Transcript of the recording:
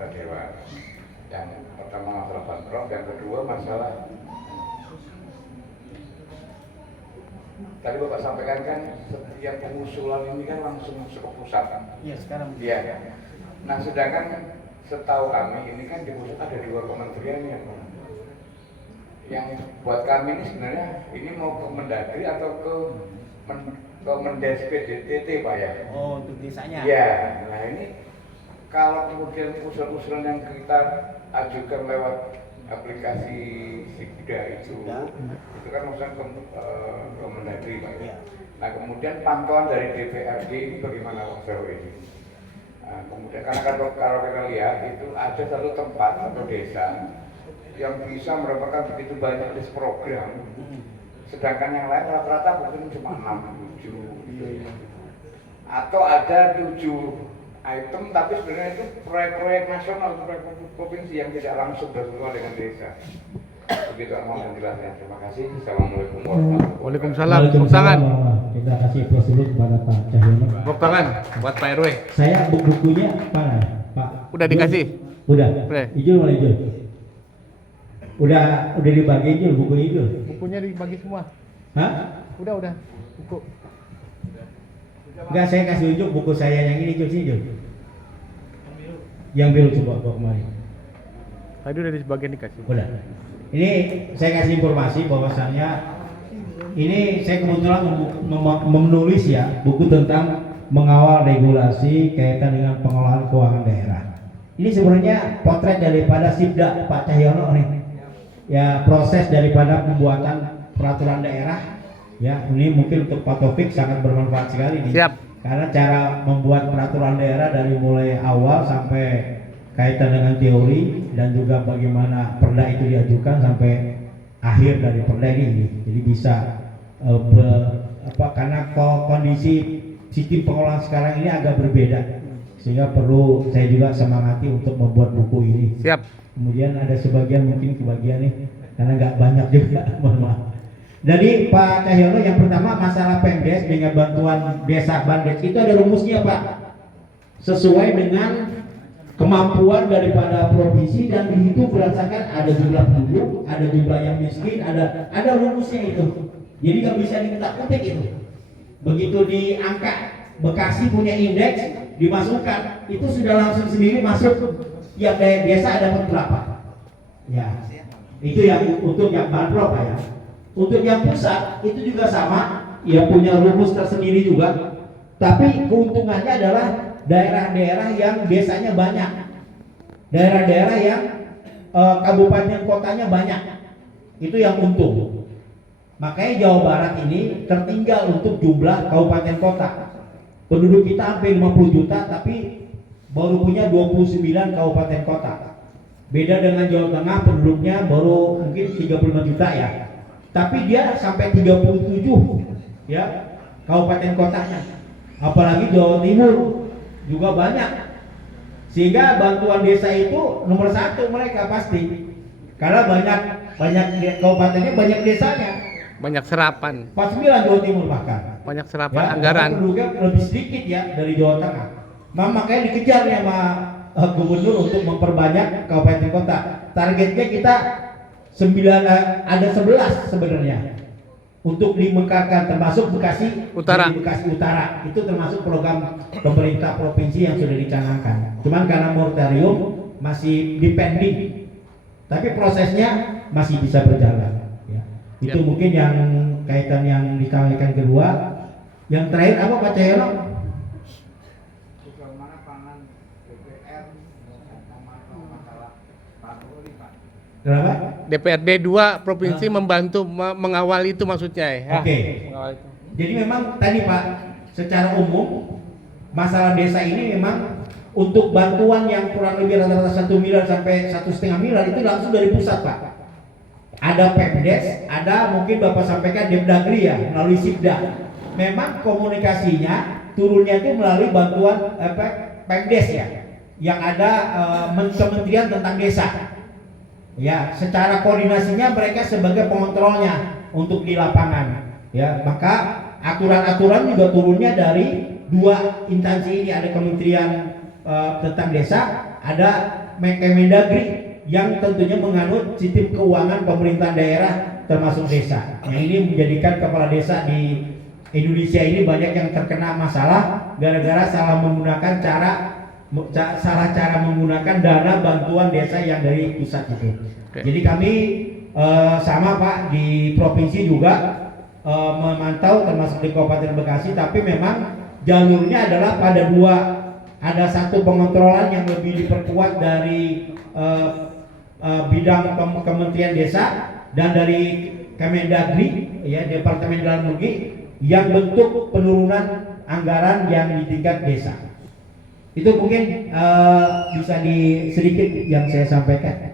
anggota dewan. Yang pertama masalah banprop, yang kedua masalah tadi Bapak sampaikan kan setiap pengusulan ini kan langsung masuk ke pusat kan? Iya sekarang. Iya. Nah sedangkan setahu kami ini kan di pusat ada 2 kementerian ya Pak. Yang buat kami ini sebenarnya ini mau ke Mendagri atau ke Mendes PDTT Pak ya? Oh untuk desanya? Iya. Nah ini kalau kemudian usulan-usulan yang kita ajukan lewat aplikasi Sikda itu kan maksudnya ke Mendagri Pak ya. Nah kemudian pantauan dari DPRD ini bagaimana Pak sejauh ini? Nah, kemudian karena kalau kita lihat itu ada satu tempat atau desa yang bisa mendapatkan begitu banyak list program, sedangkan yang lain rata-rata mungkin cuma 6, 7 atau ada 7 item tapi sebenarnya itu proyek-proyek nasional, proyek provinsi yang tidak langsung berhubungan dengan desa. Begitu mohon penjelasannya. Terima kasih. Assalamualaikum warahmatullahi wabarakatuh. Waalaikumsalam. Tepuk tangan. Kita kasih prosedur kepada Pak Cahyono. Tepuk tangan buat Pak RW. Saya bukunya mana, Pak? Udah dikasih? Udah. Udah. Ijul mana Ijul? Udah dibagi Ijul, bukunya Ijul. Bukunya dibagi semua. Hah? Udah. Buku. Enggak, saya kasih unjuk buku saya yang ini Ijul sini Ijul. Yang biru coba bawa kemari. Tadi udah di sebagian dikasih. Udah. Ini saya kasih informasi bahwasannya ini saya kebetulan menulis ya buku tentang mengawal regulasi kaitan dengan pengelolaan keuangan daerah. Ini sebenarnya potret daripada Sibda Pak Cahyono nih. Ya proses daripada pembuatan peraturan daerah. Ya ini mungkin untuk Pak Taufik sangat bermanfaat sekali nih. Siap. Karena cara membuat peraturan daerah dari mulai awal sampai kaitan dengan teori dan juga bagaimana perda itu diajukan sampai akhir dari perda ini. Jadi bisa karena kondisi sistem pengelolaan sekarang ini agak berbeda sehingga perlu saya juga semangati untuk membuat buku ini. Siap. Kemudian ada sebagian mungkin kebagian nih karena nggak banyak juga mohon maaf. Jadi Pak Cahyono yang pertama masalah Pemdes dengan bantuan desa Bandes itu ada rumusnya Pak, sesuai dengan kemampuan daripada provinsi dan di situ berdasarkan ada jumlah penduduk, ada jumlah yang miskin, ada rumusnya itu. Jadi nggak bisa dikutak-kutik itu. Begitu diangkat, Bekasi punya indeks dimasukkan, itu sudah langsung sendiri masuk tiap desa ada berapa. Ya, itu yang untuk yang banprop ya. Untuk yang pusat itu juga sama, ya punya rumus tersendiri juga. Tapi keuntungannya adalah daerah-daerah yang desanya banyak, daerah-daerah yang kabupaten kotanya banyak, itu yang untung. Makanya Jawa Barat ini tertinggal untuk jumlah kabupaten kota. Penduduk kita hampir 50 juta, tapi baru punya 29 kabupaten kota. Beda dengan Jawa Tengah, penduduknya baru mungkin 35 juta ya. Tapi dia sampai 37 ya kabupaten kotanya. Apalagi Jawa Timur juga banyak, sehingga bantuan desa itu nomor 1 mereka pasti, karena banyak kabupatennya banyak desanya, Banyak serapan. 49 Jawa Timur bahkan Banyak serapan ya, anggaran. penduduknya lebih sedikit ya dari Jawa Tengah. Makanya dikejar ya sama gubernur untuk memperbanyak kabupaten kota. Targetnya kita 11 sebenarnya untuk dimekarkan, termasuk Bekasi Utara. Bekasi Utara itu termasuk program pemerintah provinsi yang sudah dicanangkan. Cuman karena moratorium masih dipending, tapi prosesnya masih bisa berjalan. Ya. Itu mungkin yang kaitan yang ditanyakan kedua. Yang terakhir apa Pak Cahyono? Bagaimana pangan DPR masalah patroli Pak? Kenapa? DPRD 2 provinsi membantu mengawal itu maksudnya ya. Oke. Mengawal itu. Jadi memang tadi Pak, secara umum masalah desa ini memang untuk bantuan yang kurang lebih rata-rata 1 miliar sampai 1,5 miliar itu langsung dari pusat Pak. Ada Pemdes, ada mungkin Bapak sampaikan Depdagri ya melalui Sibda. Memang komunikasinya turunnya itu melalui bantuan Pemdes ya, yang ada kementerian tentang desa. Ya, secara koordinasinya mereka sebagai pengontrolnya untuk di lapangan. Ya, maka aturan-aturan juga turunnya dari 2 instansi ini, ada Kementerian tentang Desa, ada Kemendagri yang tentunya menganut sistem keuangan pemerintahan daerah termasuk desa. Yang ini menjadikan kepala desa di Indonesia ini banyak yang terkena masalah gara-gara salah cara menggunakan dana bantuan desa yang dari pusat itu. Jadi kami sama Pak di provinsi juga memantau termasuk di Kabupaten Bekasi, tapi memang jalurnya adalah ada satu pengontrolan yang lebih diperkuat dari bidang Kementerian Desa dan dari Kemendagri ya, Departemen Dalam Negeri, yang bentuk penurunan anggaran yang di tingkat desa. Itu mungkin bisa sedikit yang saya sampaikan.